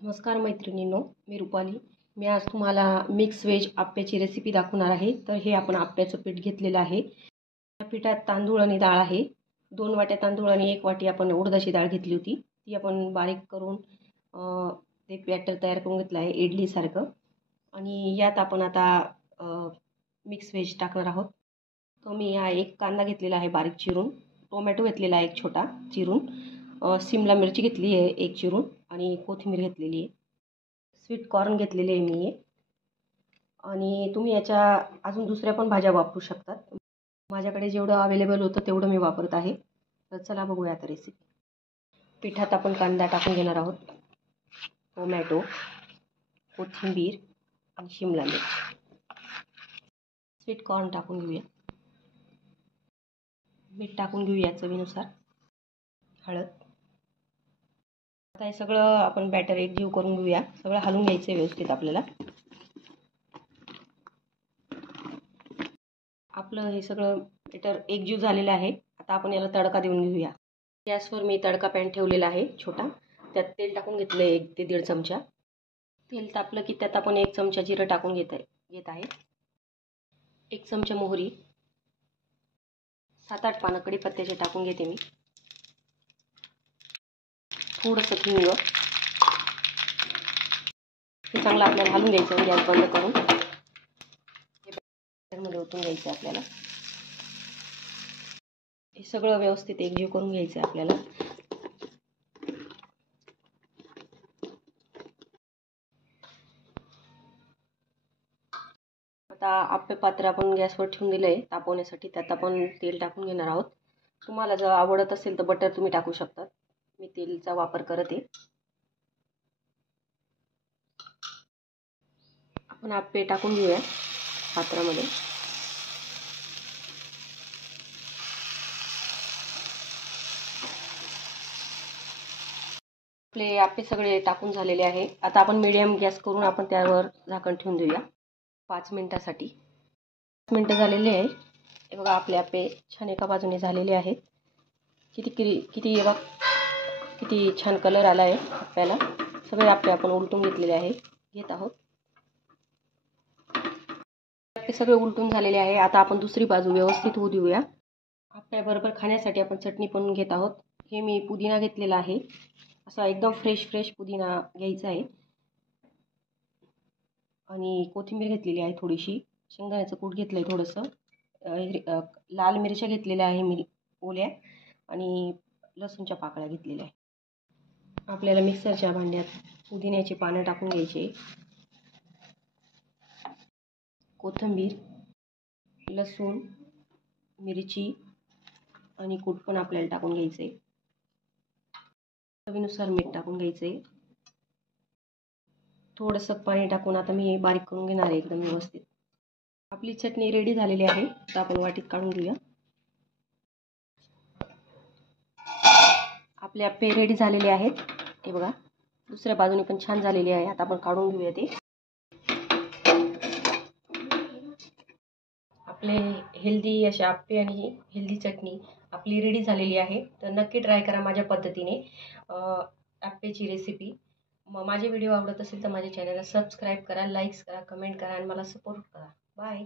नमस्कार मैत्रिणींनो, मी रुपाली. मी आज तुम्हाला मिक्स व्हेज आप्याची रेसिपी दाखवणार आहे. तर हे आपण आप्याचं पीठ घेतलेलं आहे. या पिठात तांदूळ आणि डाळ आहे. 2 वाट्या तांदूळ आणि 1 वाटी आपण उडदाची डाळ घेतली होती. ती आपण बारीक करून ते बॅटर तयार करून घेतलं आहे इडलीसारखं. आणि यात आपण आता मिक्स व्हेज टाकणार आहोत. तर मी हा एक कांदा घेतलेला आहे बारीक चिरून, टोमॅटो घेतलेला आहे एक छोटा चिरून, शिमला मिरची घेतली आहे एक चिरून आणि कोथिंबीर घेतलेली आहे. स्वीट कॉर्न घेतलेले आहे मी. आणि तुम्ही याच्या अजून दुसऱ्या पण भाज्या वापरू शकतात. माझ्याकडे जेवढं अवेलेबल होतं तेवढं मी वापरत आहे. तर चला बघूया आता रेसिपी. पिठात आपण कांदा टाकून घेणार आहोत, टोमॅटो, कोथिंबीर आणि शिमला मिरची. स्वीट कॉर्न टाकून घेऊया. मीठ टाकून घेऊया चवीनुसार. हळद. आता हे सगळं आपण बॅटर एकजीव करून घेऊया. सगळं हलवून घ्यायचं व्यवस्थित आपल्याला. आपलं हे सगळं बॅटर एकजीव झालेलं आहे. आता आपण याला तडका देऊन घेऊया. गॅसवर मी तडका पॅन ठेवलेला आहे छोटा. त्यात तेल टाकून घेतलं आहे 1 ते 1.5 चमचा. तेल तापलं की त्यात आपण 1 चमचा जिरं टाकून घेत आहे. 1 चमचा मोहरी, 7-8 पानं कढीपत्त्याचे टाकून घेते मी. थोडंसं हिंग. हे चांगलं आपल्याला हलवून घ्यायचं. गॅस बंद करून हे बॅटरमध्ये ओतून घ्यायचं आपल्याला. हे सगळं व्यवस्थित एकजीव करून घ्यायचं आपल्याला. आता आप्पे पात्र आपण गॅसवर ठेवून दिलं आहे तापवण्यासाठी. त्यात आपण तेल टाकून घेणार आहोत. तुम्हाला जर आवडत असेल तर बटर तुम्ही टाकू शकता. मी तेलचा वापर करत आहे. आपण आप्पे टाकून घेऊया पात्रामध्ये. आपले आप्पे सगळे टाकून झालेले आहे. आता आपण मीडियम गॅस करून आपण त्यावर झाकण ठेवून देऊया 5 मिनिटासाठी. 5 मिनिटं झालेले आहे. हे बघा आपले आप्पे छान एका बाजूने झालेले आहेत. किती छान कलर आला आहे आप्याला. सगळे आप्पे आपण उलटून घेत आहोत. आप्पे सगळे उलटून झालेले आहे. आता आपण दुसरी बाजू व्यवस्थित होऊ देऊया. आप्याबरोबर खाण्यासाठी आपण चटणी पण घेत आहोत. हे मी पुदिना घेतलेला आहे. असा एकदम फ्रेश पुदिना घ्यायचा आहे. आणि कोथिंबीर घेतलेली आहे थोडीशी. शेंगदाण्याचं कूट घेतलं आहे थोडंसं. लाल मिरच्या घेतलेल्या आहे मी ओल्या. आणि लसूणच्या पाकळ्या घेतलेल्या आहे. आपल्याला मिक्सरच्या भांड्यात पुदिन्याची पानं टाकून घ्यायची. कोथिंबीर, लसूण, मिरची आणि कूट पण आपल्याला टाकून घ्यायचे. चवीनुसार मीठ टाकून घ्यायचे. थोडंसं पाणी टाकून आता मी बारीक करून घेणार आहे एकदम व्यवस्थित. आपली चटणी रेडी झालेली आहे. आता आपण वाटीत काढून घेऊया. आपले आप्पे रेडी झालेले आहेत. हे बघा दुसऱ्या बाजूने पण छान झालेली आहे. आता आपण काढून घेऊया ते. आपले हेल्दी असे आप्पे आणि हेल्दी चटणी आपली रेडी झालेली आहे. तर नक्की ट्राय करा माझ्या पद्धतीने आप्याची रेसिपी. माझे व्हिडिओ आवडत असेल तर माझ्या चॅनलला सबस्क्राईब करा, लाईक्स करा, कमेंट करा आणि मला सपोर्ट करा. बाय.